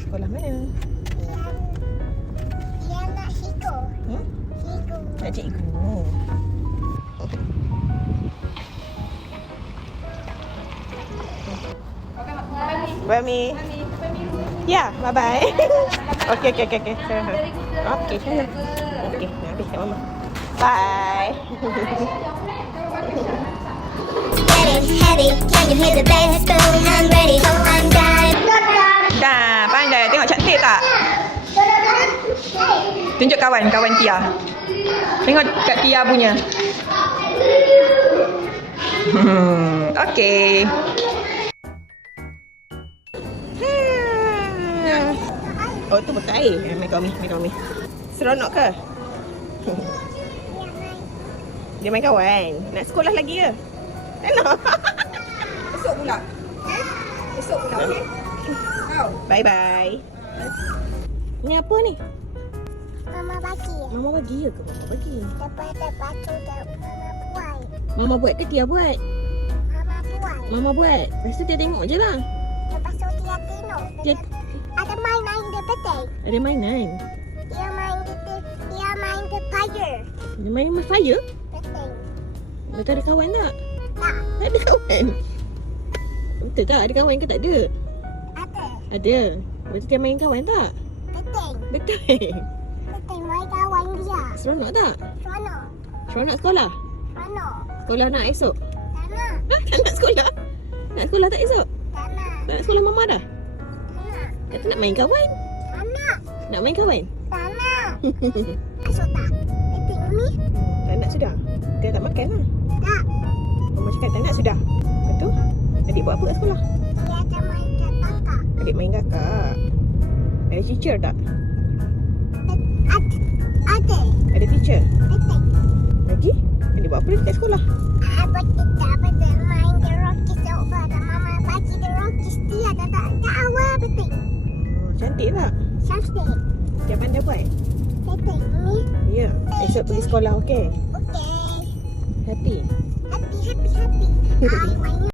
Sekolah mana? Dia nak siku. Siku. Nak cikgu. Bye, ya, bye-bye. Okey. Okay, sana. Okey, habis kat mama. Bye. Heavy, can you hear the bass boom? I'm ready, I'm done. Dah, pandai. Tengok cantik tak? Tunjuk kawan Tia. Tengok kat Tia punya. Okey. Oh, tu betul air. Main kami. Seronok ke? Dia main kawan. Nak sekolah lagi ke? Tak nak. Esok pula. Okey? Bye-bye. Ni apa ni? Mama bagi. Mama bagi ke Mama bagi? Lepas tu Mama buat. Mama buat ke Tia buat? Mama buat. Mama buat. Lepas tu Tia tengok je lah. Lepas tu dia tengok. Dia- Ada mainan dia betul. Ada mainan. Dia main the fire. Dia main fire? Betul. Betul ada kawan tak? Tak. Tak ada kawan. Betul tak? Ada kawan ke tak ada? Ada. Ada. Betul Tia main kawan tak? Betul. Betul. Betul main kawan dia. Seronok tak? Seronok. Seronok sekolah? Seronok. Sekolah nak esok? Tak nak. Ha? Tak nak sekolah? Nak sekolah tak esok? Tak nak. Tak nak sekolah mama dah? Tak nak. Kata nak main kawan? Tak nak. Nak main kawan? Tak nak. Masuk tak? Betul ni? Tak nak sudah? Dia tak makan lah. Tak. Mama cakap tak nak sudah. Lepas tu? Adik buat apa kat sekolah? Dia ada main ke kakak. Adik main kakak. Ada teacher tak? Ada. Ada teacher? Betul. Lagi? Adik buat apa dekat sekolah? Apa kita betul main the Rockies over. Dan Mama bagi the Rockies dia dah tak awal betul. Cantik tak? Cantik. Dia pandai buat? Betul ni? Ya. Esok pergi sekolah, okey? Okey. Happy? Happy. I main